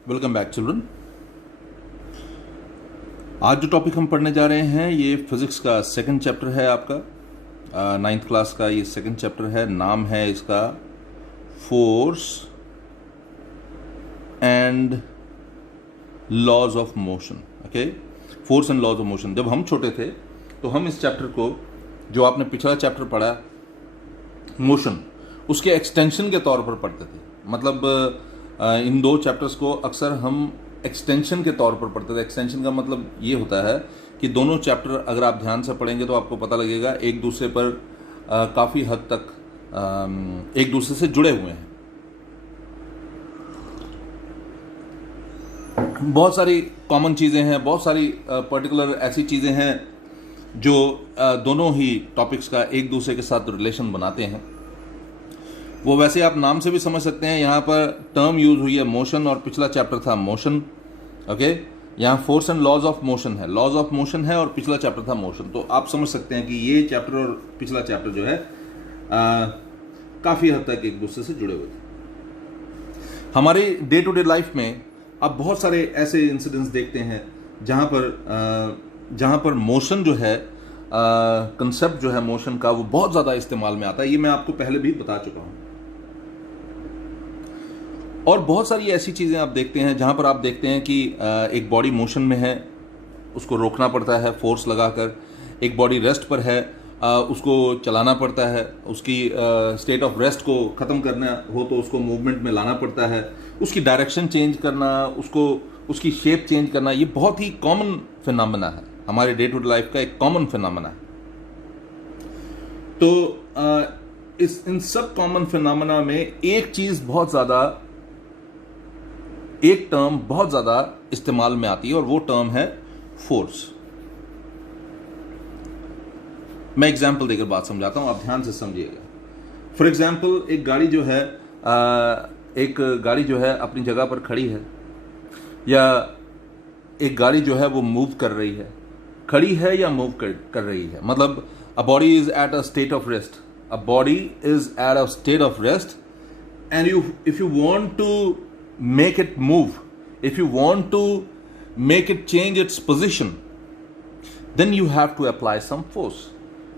Welcome back children. आज जो topic हम पढ़ने जा रहे हैं ये फिजिक्स का सेकंड चैप्टर है आपका, नाइन्थ क्लास का ये सेकंड चैप्टर है। नाम है इसका force and laws of motion. Okay, force and laws of motion. जब हम छोटे थे तो हम इस चैप्टर को, जो आपने पिछला चैप्टर पढ़ा मोशन, उसके एक्सटेंशन के तौर पर पढ़ते थे। मतलब इन दो चैप्टर्स को अक्सर हम एक्सटेंशन के तौर पर पढ़ते थे। एक्सटेंशन का मतलब ये होता है कि दोनों चैप्टर अगर आप ध्यान से पढ़ेंगे तो आपको पता लगेगा एक दूसरे पर काफ़ी हद तक एक दूसरे से जुड़े हुए हैं। बहुत सारी कॉमन चीज़ें हैं, बहुत सारी पर्टिकुलर ऐसी चीज़ें हैं जो दोनों ही टॉपिक्स का एक दूसरे के साथ रिलेशन बनाते हैं। वो वैसे आप नाम से भी समझ सकते हैं। यहाँ पर टर्म यूज हुई है मोशन और पिछला चैप्टर था मोशन। ओके, यहाँ force and laws of motion है, लॉज ऑफ मोशन है और पिछला चैप्टर था मोशन। तो आप समझ सकते हैं कि ये चैप्टर और पिछला चैप्टर जो है काफ़ी हद तक एक दूसरे से जुड़े हुए थे। हमारे डे टू डे लाइफ में आप बहुत सारे ऐसे इंसिडेंट्स देखते हैं जहाँ पर मोशन जो है, कंसेप्ट जो है मोशन का, वो बहुत ज़्यादा इस्तेमाल में आता है। ये मैं आपको पहले भी बता चुका हूँ। और बहुत सारी ऐसी चीज़ें आप देखते हैं जहाँ पर आप देखते हैं कि एक बॉडी मोशन में है, उसको रोकना पड़ता है फोर्स लगाकर। एक बॉडी रेस्ट पर है, उसको चलाना पड़ता है। उसकी स्टेट ऑफ रेस्ट को ख़त्म करना हो तो उसको मूवमेंट में लाना पड़ता है। उसकी डायरेक्शन चेंज करना, उसकी शेप चेंज करना, ये बहुत ही कॉमन फिनोमेना है, हमारे डे टू डे लाइफ का एक कॉमन फिनोमेना है। तो इन सब कॉमन फिनोमेना में एक चीज़ बहुत ज़्यादा, एक टर्म बहुत ज्यादा इस्तेमाल में आती है और वो टर्म है फोर्स। मैं एग्जाम्पल देकर बात समझाता हूं, आप ध्यान से समझिएगा। फॉर एग्जाम्पल, एक गाड़ी जो है अपनी जगह पर खड़ी है, या एक गाड़ी जो है वो मूव कर रही है, खड़ी है या मूव कर रही है। मतलब a body is at a state of rest, a body is at a state of rest and if you want to make it move, if you want to make it change its position, then you have to apply some force.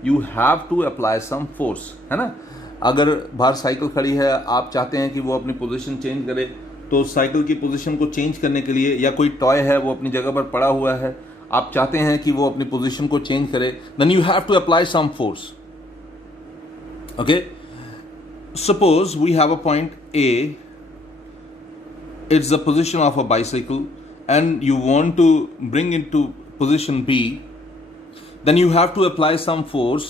You have to apply some force, है ना। अगर बाहर cycle खड़ी है, आप चाहते हैं कि वो अपनी पोजीशन चेंज करे, तो साइकिल की पोजीशन को चेंज करने के लिए, या कोई टॉय है वो अपनी जगह पर पड़ा हुआ है, आप चाहते हैं कि वो अपनी पोजीशन को चेंज करे, then you have to apply some force. Okay, suppose we have a point A, it's the position of a bicycle, and you want to bring it to position B, then you have to apply some force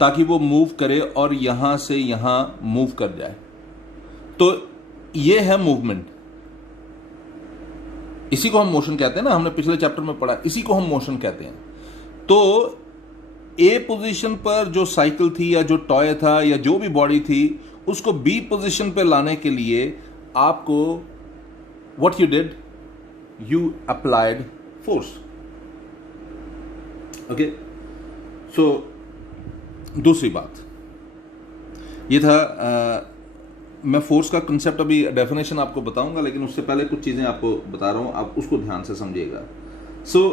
ताकि वो move करे और यहां से यहां move कर जाए। तो ये है मूवमेंट, इसी को हम मोशन कहते हैं ना, हमने पिछले चैप्टर में पढ़ा, इसी को हम मोशन कहते हैं। तो ए पोजीशन पर जो साइकिल थी या जो टॉय था या जो भी बॉडी थी, उसको बी पोजीशन पे लाने के लिए आपको what you did, you applied force. Okay, so दूसरी बात ये था, मैं फोर्स का कंसेप्ट अभी डेफिनेशन आपको बताऊंगा, लेकिन उससे पहले कुछ चीजें आपको बता रहा हूं, आप उसको ध्यान से समझिएगा। So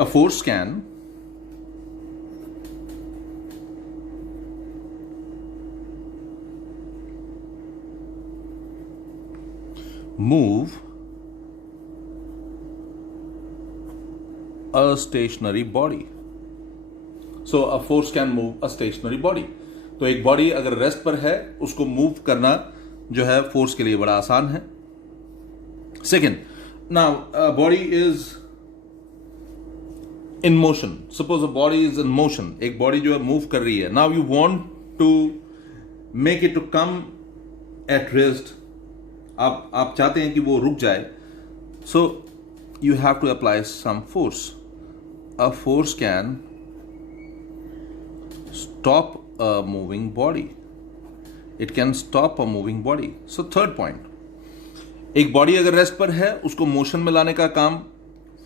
a force can move a stationary body. So a force can move a stationary body. तो एक बॉडी अगर रेस्ट पर है, उसको मूव करना जो है फोर्स के लिए बड़ा आसान है। Second, now body is in motion. Suppose a body is in motion, एक बॉडी जो है मूव कर रही है। Now you want to make it to come at rest, आप चाहते हैं कि वो रुक जाए। So you have to apply some force. A force can stop a moving body, it can stop a moving body. So third point, एक body अगर rest पर है, उसको मोशन में लाने का काम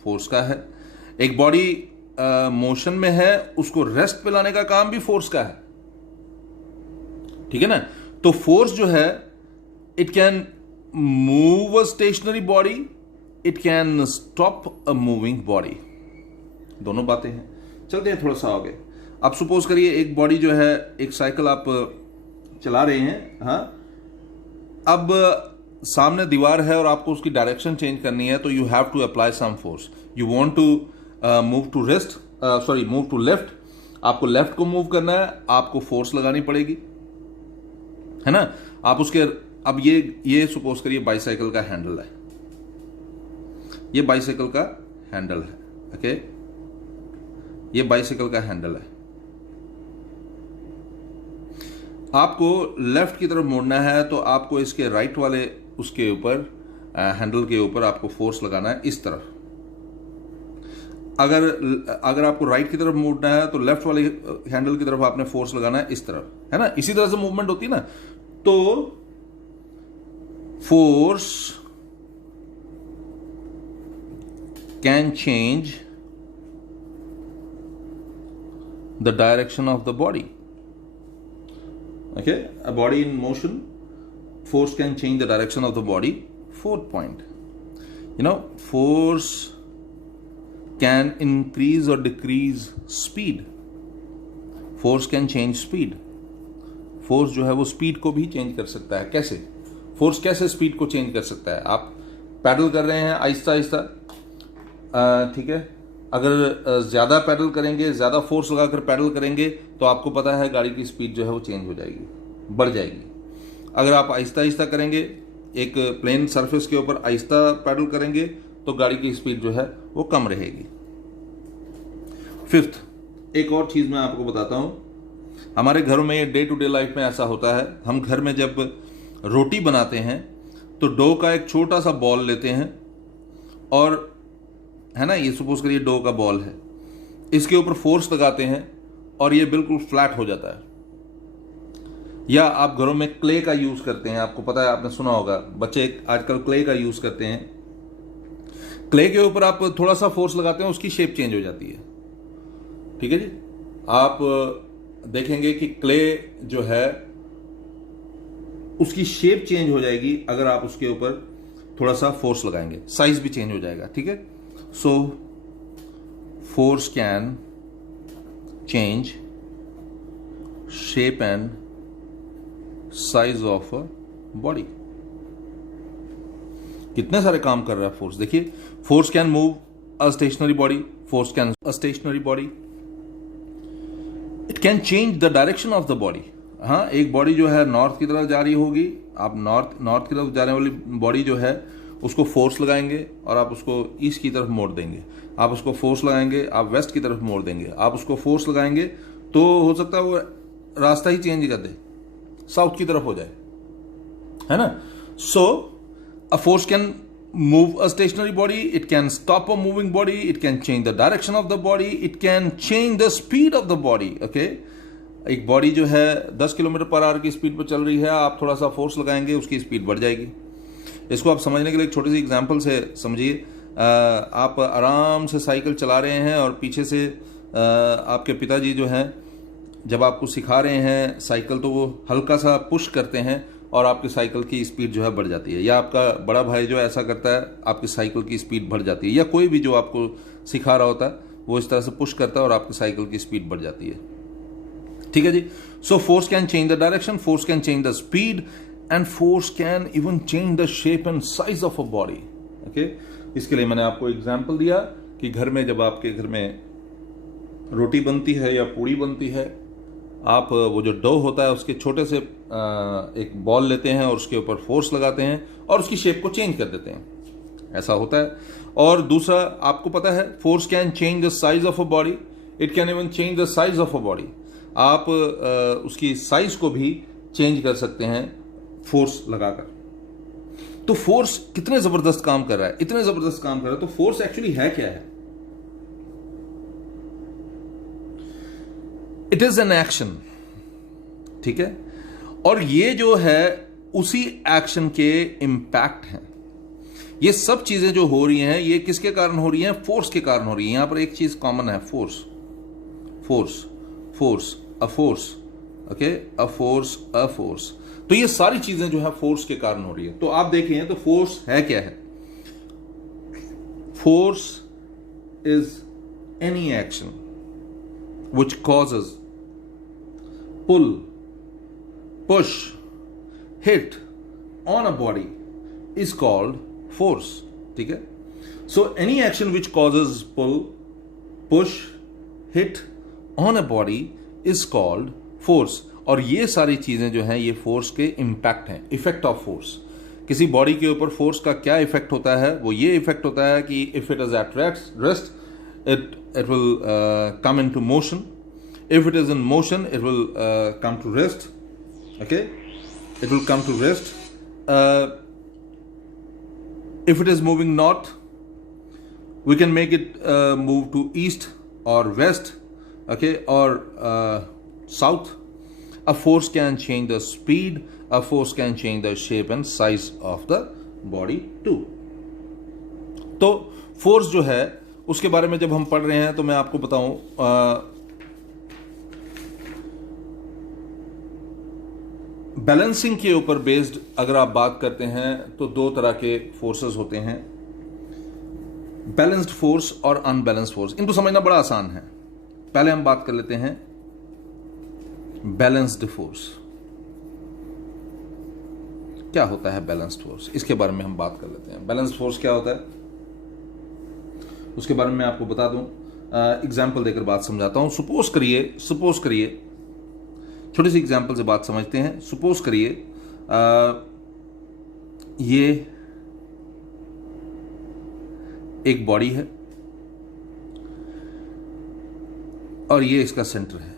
फोर्स का है। एक बॉडी मोशन में है, उसको रेस्ट पे लाने का काम भी फोर्स का है। ठीक है ना। तो फोर्स जो है it can move a stationary body, it can stop a moving body. दोनों बातें हैं. चलते हैं थोड़ा सा आगे. आप सपोज करिए एक बॉडी जो है, एक साइकिल आप चला रहे हैं, हाँ, अब सामने दीवार है और आपको उसकी डायरेक्शन चेंज करनी है, तो you have to apply some force. You want to move to move to left. आपको लेफ्ट को मूव करना है, आपको फोर्स लगानी पड़ेगी, है ना. आप उसके, अब ये सपोज करिए बाइसाइकिल का हैंडल है, ये बाइसाइकिल का हैंडल है, ओके, ये बाइसाइकिल का हैंडल है. आपको लेफ्ट की तरफ मुड़ना है, तो आपको इसके राइट वाले उसके ऊपर हैंडल के ऊपर आपको फोर्स लगाना है इस तरफ. अगर आपको राइट की तरफ मुड़ना है, तो लेफ्ट वाले हैंडल की तरफ आपने फोर्स लगाना है इस तरफ, है ना. इसी तरह से मूवमेंट होती है ना. तो force can change the direction of the body. Okay, a body in motion, force can change the direction of the body. Fourth point, force can increase or decrease speed. Force can change speed. Force जो है वो speed को भी change कर सकता है. कैसे? Force कैसे speed को change कर सकता है? आप पैडल कर रहे हैं आहिस्ता आहिस्ता, ठीक है. अगर ज़्यादा पैडल करेंगे, ज़्यादा फोर्स लगाकर पैडल करेंगे, तो आपको पता है गाड़ी की स्पीड जो है वो चेंज हो जाएगी, बढ़ जाएगी. अगर आप आहिस्ता आहिस्ता करेंगे, एक प्लेन सरफेस के ऊपर आहिस्ता पैडल करेंगे, तो गाड़ी की स्पीड जो है वो कम रहेगी. फिफ्थ, एक और चीज़ मैं आपको बताता हूँ. हमारे घरों में डे टू डे लाइफ में ऐसा होता है, हम घर में जब रोटी बनाते हैं तो डो का एक छोटा सा बॉल लेते हैं, और है ना, ये सपोज करिए डो का बॉल है, इसके ऊपर फोर्स लगाते हैं और ये बिल्कुल फ्लैट हो जाता है. या आप घरों में क्ले का यूज करते हैं, आपको पता है, आपने सुना होगा, बच्चे आजकल क्ले का यूज करते हैं. क्ले के ऊपर आप थोड़ा सा फोर्स लगाते हैं, उसकी शेप चेंज हो जाती है. ठीक है जी. आप देखेंगे कि क्ले जो है उसकी शेप चेंज हो जाएगी अगर आप उसके ऊपर थोड़ा सा फोर्स लगाएंगे, साइज भी चेंज हो जाएगा. ठीक है. So, force can change shape and size of a body. कितने सारे काम कर रहा है फोर्स. देखिए, force can move a stationary body, force can a stationary body. It can change the direction of the body. हाँ, एक बॉडी जो है नॉर्थ की तरफ जा रही होगी, आप नॉर्थ की तरफ जाने वाली बॉडी जो है उसको फोर्स लगाएंगे और आप उसको ईस्ट की तरफ मोड़ देंगे. आप उसको फोर्स लगाएंगे, आप वेस्ट की तरफ मोड़ देंगे. आप उसको फोर्स लगाएंगे तो हो सकता है वो रास्ता ही चेंज कर दे, साउथ की तरफ हो जाए, है ना. So a force can move a stationary body, it can stop a moving body, it can change the direction of the body, it can change the speed of the body. Okay, एक body जो है 10 kilometre per hour की speed पर चल रही है, आप थोड़ा सा फोर्स लगाएंगे, उसकी स्पीड बढ़ जाएगी. इसको आप समझने के लिए एक छोटी सी एग्जांपल से समझिए. आप आराम से साइकिल चला रहे हैं और पीछे से आपके पिताजी जो हैं, जब आपको सिखा रहे हैं साइकिल, तो वो हल्का सा पुश करते हैं और आपकी साइकिल की स्पीड जो है बढ़ जाती है. या आपका बड़ा भाई जो ऐसा करता है, आपकी साइकिल की स्पीड बढ़ जाती है. या कोई भी जो आपको सिखा रहा होता है वो इस तरह से पुश करता है और आपकी साइकिल की स्पीड बढ़ जाती है. ठीक है जी. So force can change the direction, force can change the speed, and force can even change the shape and size of a body. Okay? इसके लिए मैंने आपको एग्जाम्पल दिया कि घर में जब आपके घर में रोटी बनती है या पूड़ी बनती है, आप वो जो डो होता है उसके छोटे से एक बॉल लेते हैं और उसके ऊपर फोर्स लगाते हैं और उसकी शेप को चेंज कर देते हैं. ऐसा होता है. और दूसरा, आपको पता है, force can change the size of a body, it can even change the size of a body. आप उसकी साइज को भी चेंज कर सकते हैं फोर्स लगाकर. तो फोर्स कितने जबरदस्त काम कर रहा है, इतने जबरदस्त काम कर रहा है. तो फोर्स एक्चुअली है क्या है? It is an action. ठीक है. और ये जो है उसी एक्शन के इंपैक्ट हैं. ये सब चीजें जो हो रही हैं, ये किसके कारण हो रही हैं? फोर्स के कारण हो रही है. यहां पर एक चीज कॉमन है, force. Force, force, a force. Okay, a force, a force. तो ये सारी चीजें जो है फोर्स के कारण हो रही है। तो आप देखें तो फोर्स है क्या है? Force is any action which causes pull, push, hit on a body is called force. ठीक है, so any action which causes pull, push, hit on a body is called force. और ये सारी चीजें जो हैं ये फोर्स के इंपैक्ट हैं, इफेक्ट ऑफ फोर्स। किसी बॉडी के ऊपर फोर्स का क्या इफेक्ट होता है? वो ये इफेक्ट होता है कि if it is at rest it will come into motion. If it is in motion, it will come to rest. Okay, it will come to rest. If it is moving north, we can make it move to east or west, okay, or south. A force can change the speed, a force can change the shape and size of the body too. तो force जो है उसके बारे में जब हम पढ़ रहे हैं तो मैं आपको बताऊं, बैलेंसिंग के ऊपर बेस्ड अगर आप बात करते हैं तो दो तरह के फोर्सेस होते हैं, बैलेंस्ड फोर्स और अनबैलेंस्ड फोर्स। इनको समझना बड़ा आसान है। पहले हम बात कर लेते हैं बैलेंस्ड फोर्स। क्या होता है बैलेंस्ड फोर्स, इसके बारे में हम बात कर लेते हैं। बैलेंस्ड फोर्स क्या होता है उसके बारे में मैं आपको बता दूं, एग्जाम्पल देकर बात समझाता हूं। सपोज करिए छोटी सी एग्जाम्पल से बात समझते हैं। सपोज करिए ये एक बॉडी है और ये इसका सेंटर है।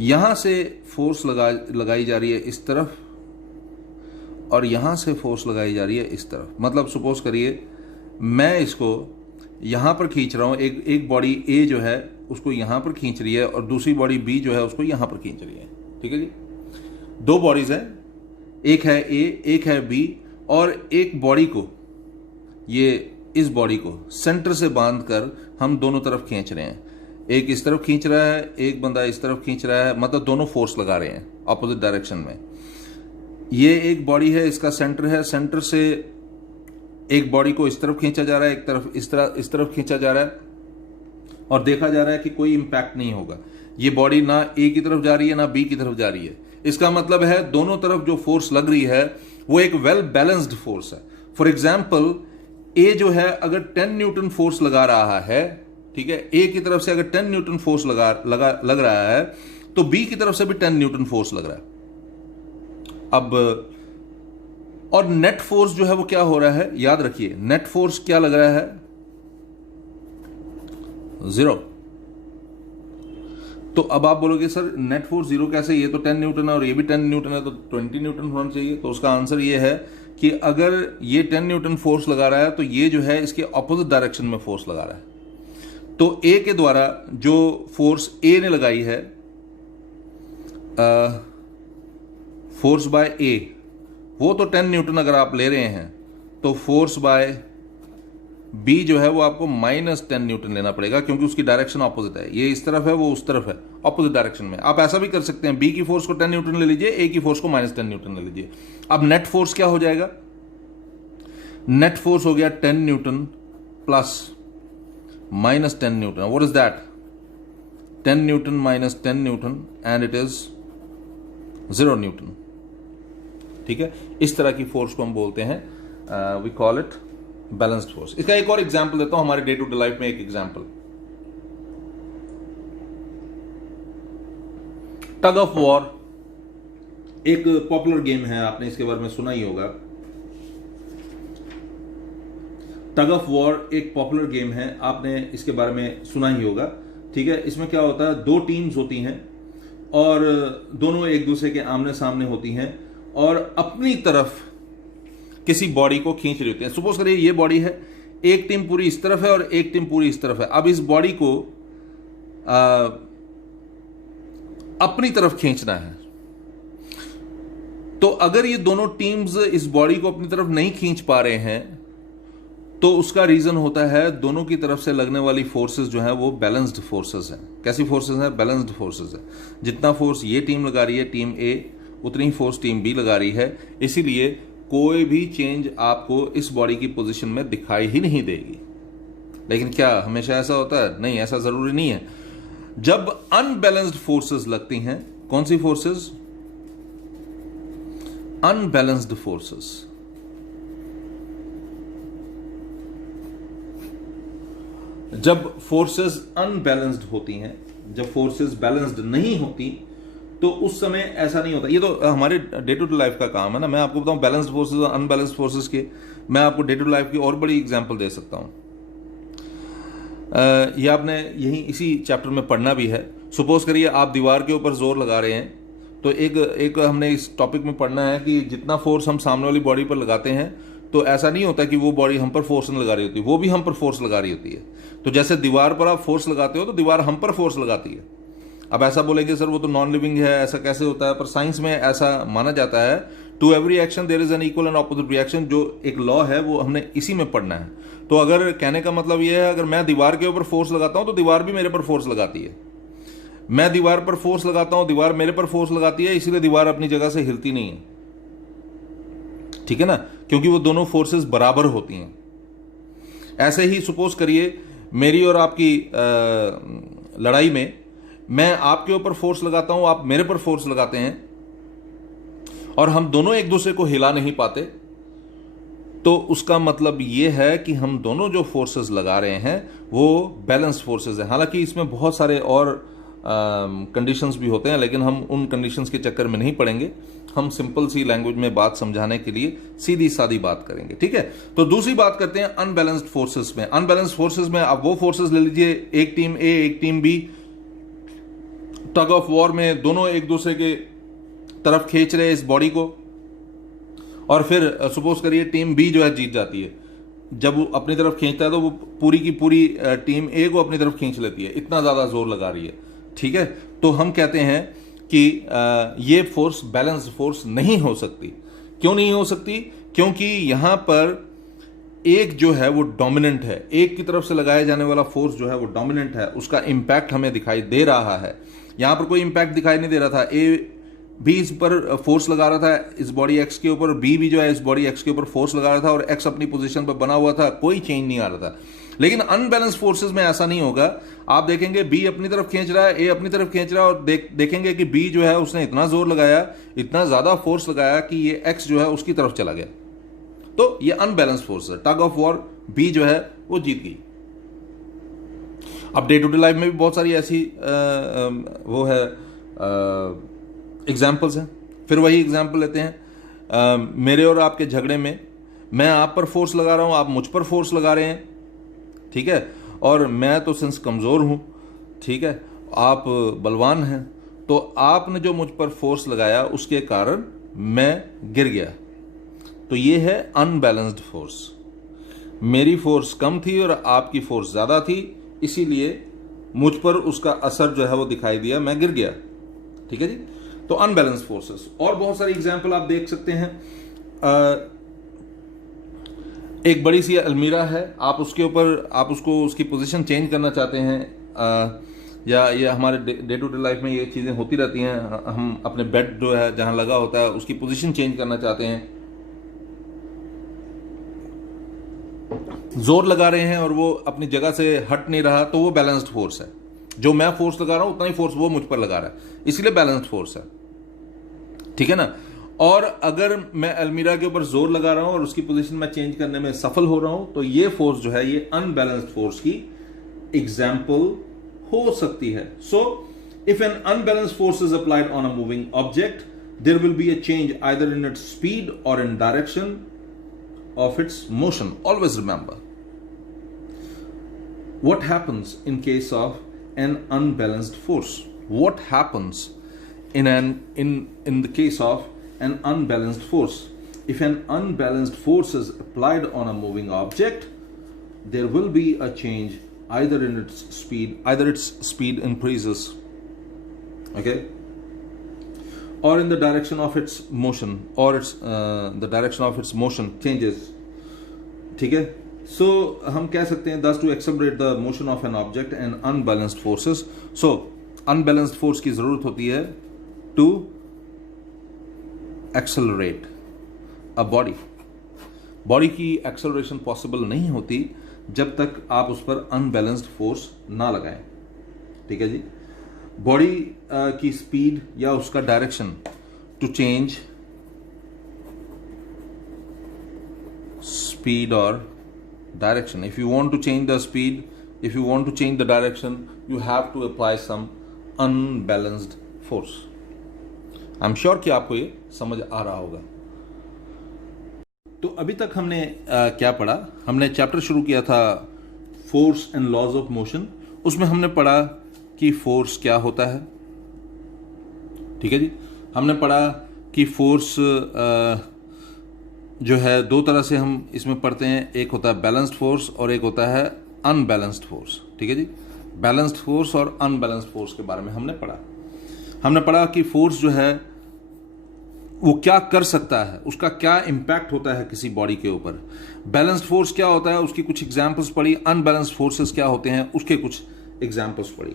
यहां से फोर्स लगाई जा रही है इस तरफ और यहां से फोर्स लगाई जा रही है इस तरफ। मतलब सपोज करिए मैं इसको यहां पर खींच रहा हूं, एक बॉडी ए जो है उसको यहां पर खींच रही है और दूसरी बॉडी बी जो है उसको यहां पर खींच रही है। ठीक है जी, दो बॉडीज हैं, एक है ए एक है बी, और एक बॉडी को, ये इस बॉडी को सेंटर से बांधकर हम दोनों तरफ खींच रहे हैं। एक इस तरफ खींच रहा है, एक बंदा इस तरफ खींच रहा है, मतलब दोनों फोर्स लगा रहे हैं ऑपोजिट डायरेक्शन में। ये एक बॉडी है, इसका सेंटर है, सेंटर से एक बॉडी को इस तरफ खींचा जा रहा है, एक तरफ इस तरफ खींचा जा रहा है, और देखा जा रहा है कि कोई इंपैक्ट नहीं होगा। ये बॉडी ना ए की तरफ जा रही है ना बी की तरफ जा रही है। इसका मतलब है दोनों तरफ जो फोर्स लग रही है वो एक वेल बैलेंस्ड फोर्स है। फॉर एग्जाम्पल ए जो है अगर 10 न्यूटन फोर्स लगा रहा है, ठीक है, ए की तरफ से अगर 10 न्यूटन फोर्स लग रहा है तो बी की तरफ से भी 10 न्यूटन फोर्स लग रहा है। अब और नेट फोर्स जो है वो क्या हो रहा है, याद रखिए नेट फोर्स क्या लग रहा है, 0। तो अब आप बोलोगे सर नेट फोर्स 0 कैसे, ये तो 10 न्यूटन है और ये भी 10 न्यूटन है तो 20 न्यूटन होना चाहिए। तो उसका आंसर ये है कि अगर ये 10 न्यूटन फोर्स लगा रहा है तो ये जो है इसके ऑपोजिट डायरेक्शन में फोर्स लगा रहा है। तो ए के द्वारा जो फोर्स ए ने लगाई है, फोर्स बाय ए, वो तो 10 न्यूटन अगर आप ले रहे हैं तो फोर्स बाय बी जो है वो आपको -10 न्यूटन लेना पड़ेगा, क्योंकि उसकी डायरेक्शन ऑपोजिट है। ये इस तरफ है वो उस तरफ है, ऑपोजिट डायरेक्शन में। आप ऐसा भी कर सकते हैं, बी की फोर्स को 10 न्यूटन ले लीजिए, ए की फोर्स को -10 न्यूटन ले लीजिए। अब नेट फोर्स क्या हो जाएगा, नेट फोर्स हो गया 10 Newton plus -10 Newton. What is that, 10 Newton -10 Newton and it is 0 Newton. ठीक है, इस तरह की फोर्स को हम बोलते हैं, we call it balanced force. इसका एक और एग्जांपल देता हूं, हमारे डे टू डे लाइफ में एक एग्जांपल, टग ऑफ वॉर एक पॉपुलर गेम है, आपने इसके बारे में सुना ही होगा। टग ऑफ वॉर एक पॉपुलर गेम है, आपने इसके बारे में सुना ही होगा। ठीक है, इसमें क्या होता है, दो टीम्स होती हैं और दोनों एक दूसरे के आमने सामने होती हैं और अपनी तरफ किसी बॉडी को खींच रही होती है। सपोज करिए ये बॉडी है, एक टीम पूरी इस तरफ है और एक टीम पूरी इस तरफ है। अब इस बॉडी को अपनी तरफ खींचना है। तो अगर ये दोनों टीम्स इस बॉडी को अपनी तरफ नहीं खींच पा रहे हैं तो उसका रीजन होता है दोनों की तरफ से लगने वाली फोर्सेस जो है वो बैलेंस्ड फोर्सेस हैं। कैसी फोर्सेस हैं, बैलेंस्ड फोर्सेस है। जितना फोर्स ये टीम लगा रही है, टीम ए, उतनी ही फोर्स टीम बी लगा रही है, इसीलिए कोई भी चेंज आपको इस बॉडी की पोजीशन में दिखाई ही नहीं देगी। लेकिन क्या हमेशा ऐसा होता है? नहीं, ऐसा जरूरी नहीं है। जब अनबैलेंस्ड फोर्सेस लगती हैं, कौन सी फोर्सेस? Unbalanced forces. जब फोर्सेस अनबैलेंस्ड होती हैं, जब फोर्सेस बैलेंस्ड नहीं होती, तो उस समय ऐसा नहीं होता। ये तो हमारे डे टू डे लाइफ का काम है ना। मैं आपको बताऊं बैलेंस्ड फोर्सेस और अनबैलेंस्ड फोर्सेस के, मैं आपको डे टू डे लाइफ की और बड़ी एग्जांपल दे सकता हूं। ये आपने यही इसी चैप्टर में पढ़ना भी है। सपोज करिए आप दीवार के ऊपर जोर लगा रहे हैं, तो एक हमने इस टॉपिक में पढ़ना है कि जितना फोर्स हम सामने वाली बॉडी पर लगाते हैं, तो ऐसा नहीं होता कि वो बॉडी हम पर फोर्स नहीं लगा रही होती, वो भी हम पर फोर्स लगा रही होती है। तो जैसे दीवार पर आप फोर्स लगाते हो तो दीवार हम पर फोर्स लगाती है। अब ऐसा बोलेंगे सर वो तो नॉन लिविंग है, ऐसा कैसे होता है? पर साइंस में ऐसा माना जाता है, to every action there is an equal and opposite reaction, जो एक लॉ है वो हमने इसी में पढ़ना है। तो अगर कहने का मतलब यह है, अगर मैं दीवार के ऊपर फोर्स लगाता हूं तो दीवार भी मेरे पर फोर्स लगाती है। मैं दीवार पर फोर्स लगाता हूं, दीवार मेरे पर फोर्स लगाती है, इसीलिए दीवार अपनी जगह से हिलती नहीं है। ठीक है ना, क्योंकि वो दोनों फोर्सेस बराबर होती हैं। ऐसे ही सपोज करिए मेरी और आपकी लड़ाई में मैं आपके ऊपर फोर्स लगाता हूं, आप मेरे पर फोर्स लगाते हैं, और हम दोनों एक दूसरे को हिला नहीं पाते, तो उसका मतलब यह है कि हम दोनों जो फोर्सेस लगा रहे हैं वो बैलेंस फोर्सेस हैं। हालांकि इसमें बहुत सारे और कंडीशंस भी होते हैं, लेकिन हम उन कंडीशंस के चक्कर में नहीं पड़ेंगे। हम सिंपल सी लैंग्वेज में बात समझाने के लिए सीधी सादी बात करेंगे। ठीक है, तो दूसरी बात करते हैं अनबैलेंस्ड फोर्सेस में। अनबैलेंस्ड फोर्सेस में आप वो फोर्सेस ले लीजिए, एक टीम ए एक team B, tug of war में दोनों एक दूसरे के तरफ खींच रहे इस बॉडी को, और फिर सपोज करिए टीम बी जो है जीत जाती है। जब वो अपनी तरफ खींचता है तो वो पूरी की पूरी टीम ए को अपनी तरफ खींच लेती है, इतना ज्यादा जोर लगा रही है। ठीक है, तो हम कहते हैं कि ये फोर्स बैलेंस फोर्स नहीं हो सकती। क्यों नहीं हो सकती? क्योंकि यहां पर एक जो है वो डोमिनेंट है, एक की तरफ से लगाया जाने वाला फोर्स जो है वो डोमिनेंट है, उसका इंपैक्ट हमें दिखाई दे रहा है। यहां पर कोई इंपैक्ट दिखाई नहीं दे रहा था। ए बी इस पर फोर्स लगा रहा था इस बॉडी एक्स के ऊपर, बी भी जो है इस बॉडी एक्स के ऊपर फोर्स लगा रहा था, और एक्स अपनी पोजीशन पर बना हुआ था, कोई चेंज नहीं आ रहा था। लेकिन अनबैलेंस फोर्सेस में ऐसा नहीं होगा। आप देखेंगे बी अपनी तरफ खींच रहा है, ए अपनी तरफ खींच रहा है, और देखेंगे कि बी जो है उसने इतना जोर लगाया, इतना ज्यादा फोर्स लगाया कि ये एक्स जो है उसकी तरफ चला गया। तो ये अनबैलेंस फोर्स है। टग ऑफ वॉर बी जो है वो जीत गई। अब डे टू डे लाइफ में भी बहुत सारी ऐसी वो है एग्जाम्पल्स हैं। फिर वही एग्जाम्पल लेते हैं, मेरे और आपके झगड़े में मैं आप पर फोर्स लगा रहा हूं, आप मुझ पर फोर्स लगा रहे हैं। ठीक है, और मैं तो सिंस कमजोर हूं, ठीक है, आप बलवान हैं, तो आपने जो मुझ पर फोर्स लगाया उसके कारण मैं गिर गया। तो ये है अनबैलेंस्ड फोर्स। मेरी फोर्स कम थी और आपकी फोर्स ज्यादा थी, इसीलिए मुझ पर उसका असर जो है वो दिखाई दिया, मैं गिर गया। ठीक है जी, तो अनबैलेंस्ड फोर्सेस। और बहुत सारी एग्जांपल आप देख सकते हैं। एक बड़ी सी अलमीरा है, आप उसके ऊपर आप उसको उसकी पोजीशन चेंज करना चाहते हैं, या ये हमारे डे टू डे लाइफ में ये चीज़ें होती रहती हैं। हम अपने बेड जो है जहां लगा होता है उसकी पोजीशन चेंज करना चाहते हैं, जोर लगा रहे हैं और वो अपनी जगह से हट नहीं रहा, तो वो बैलेंस्ड फोर्स है। जो मैं फोर्स लगा रहा हूं उतना ही फोर्स वो मुझ पर लगा रहा है, इसलिए बैलेंस्ड फोर्स है। ठीक है ना। और अगर मैं अलमीरा के ऊपर जोर लगा रहा हूं और उसकी पोजीशन में चेंज करने में सफल हो रहा हूं, तो ये फोर्स जो है ये अनबैलेंस्ड फोर्स की एग्जाम्पल हो सकती है। So if an unbalanced force is applied on a moving object, there will be a change either in its speed और in direction of its motion. Always remember what happens in case of an unbalanced force. What happens in the case of an unbalanced force? If an unbalanced force is applied on a moving object, there will be a change either its speed increases, okay, or in the direction of its motion, or the direction of its motion changes. ठीक है, so हम कह सकते हैं thus to accelerate the motion of an object and unbalanced forces. So unbalanced force की जरूरत होती है to accelerate a body. Body की एक्सेलरेशन पॉसिबल नहीं होती जब तक आप उस पर अनबैलेंस्ड फोर्स ना लगाएं। ठीक है जी। बॉडी की स्पीड या उसका direction to change speed or direction. If you want to change the speed, if you want to change the direction, you have to apply some unbalanced force. I'm sure कि आपको ये समझ आ रहा होगा। तो अभी तक हमने क्या पढ़ा? हमने चैप्टर शुरू किया था force and laws of motion. उसमें हमने पढ़ा कि फोर्स क्या होता है। ठीक है जी। हमने पढ़ा कि फोर्स जो है दो तरह से हम इसमें पढ़ते हैं, एक होता है बैलेंस्ड फोर्स और एक होता है अनबैलेंस्ड फोर्स। ठीक है जी। बैलेंस्ड फोर्स और अनबैलेंस्ड फोर्स के बारे में हमने पढ़ा। हमने पढ़ा कि फोर्स जो है वो क्या कर सकता है, उसका क्या इंपैक्ट होता है किसी बॉडी के ऊपर। बैलेंस्ड फोर्स क्या होता है, उसकी कुछ एग्जांपल्स पढ़ी। अनबैलेंस्ड फोर्सेस क्या होते हैं, उसके कुछ एग्जांपल्स पढ़ी।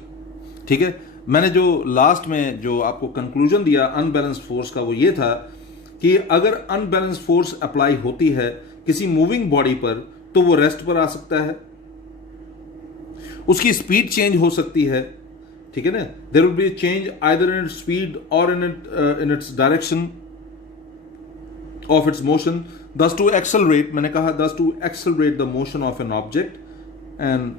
ठीक है। मैंने जो लास्ट में जो आपको कंक्लूजन दिया अनबैलेंस्ड फोर्स का, वो ये था कि अगर अनबैलेंस्ड फोर्स अप्लाई होती है किसी मूविंग बॉडी पर तो वो रेस्ट पर आ सकता है, उसकी स्पीड चेंज हो सकती है। ठीक है ना। There will be change either in its speed और in its direction of its motion. Thus to accelerate, मैंने कहा thus to accelerate the motion of an object and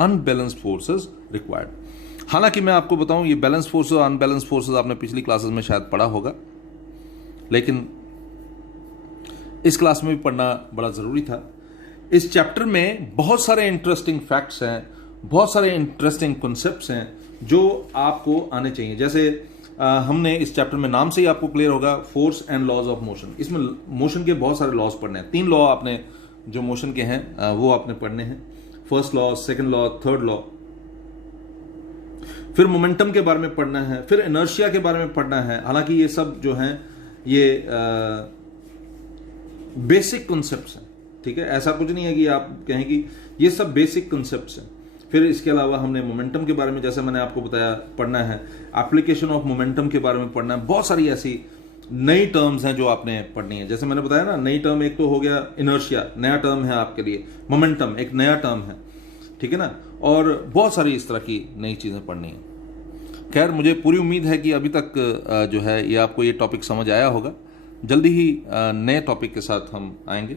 unbalanced forces required. हालांकि मैं आपको बताऊं ये बैलेंस फोर्सेस और unbalanced forces आपने पिछली क्लासेस में शायद पढ़ा होगा, लेकिन इस क्लास में भी पढ़ना बड़ा ज़रूरी था। इस चैप्टर में बहुत सारे इंटरेस्टिंग फैक्ट्स हैं, बहुत सारे इंटरेस्टिंग कॉन्सेप्ट्स हैं जो आपको आने चाहिए। जैसे हमने इस चैप्टर में नाम से ही आपको क्लियर होगा force and laws of motion. इसमें मोशन के बहुत सारे लॉज पढ़ने हैं। 3 लॉ आपने जो मोशन के हैं वो आपने पढ़ने हैं। First law, second law, third law. फिर मोमेंटम के बारे में पढ़ना है, फिर इनर्शिया के बारे में पढ़ना है। हालांकि ये सब जो हैं ये बेसिक कॉन्सेप्ट्स हैं। ठीक है। ऐसा कुछ नहीं है कि आप कहें कि ये सब बेसिक कॉन्सेप्ट्स हैं। फिर इसके अलावा हमने मोमेंटम के बारे में, जैसे मैंने आपको बताया, पढ़ना है। एप्लीकेशन ऑफ मोमेंटम के बारे में पढ़ना है। बहुत सारी ऐसी नई टर्म्स हैं जो आपने पढ़नी है। जैसे मैंने बताया ना, नई टर्म एक तो हो गया इनर्शिया, नया टर्म है आपके लिए। मोमेंटम एक नया टर्म है। ठीक है ना। और बहुत सारी इस तरह की नई चीज़ें पढ़नी है। खैर, मुझे पूरी उम्मीद है कि अभी तक जो है ये आपको ये टॉपिक समझ आया होगा। जल्दी ही नए टॉपिक के साथ हम आएंगे।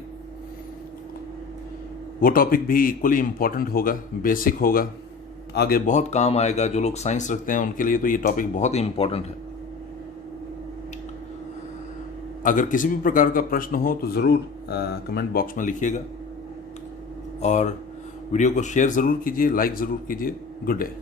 वो टॉपिक भी इक्वली इम्पॉर्टेंट होगा, बेसिक होगा, आगे बहुत काम आएगा। जो लोग साइंस रखते हैं उनके लिए तो ये टॉपिक बहुत ही इम्पॉर्टेंट है। अगर किसी भी प्रकार का प्रश्न हो तो ज़रूर कमेंट बॉक्स में लिखिएगा और वीडियो को शेयर ज़रूर कीजिए, लाइक ज़रूर कीजिए। Good day.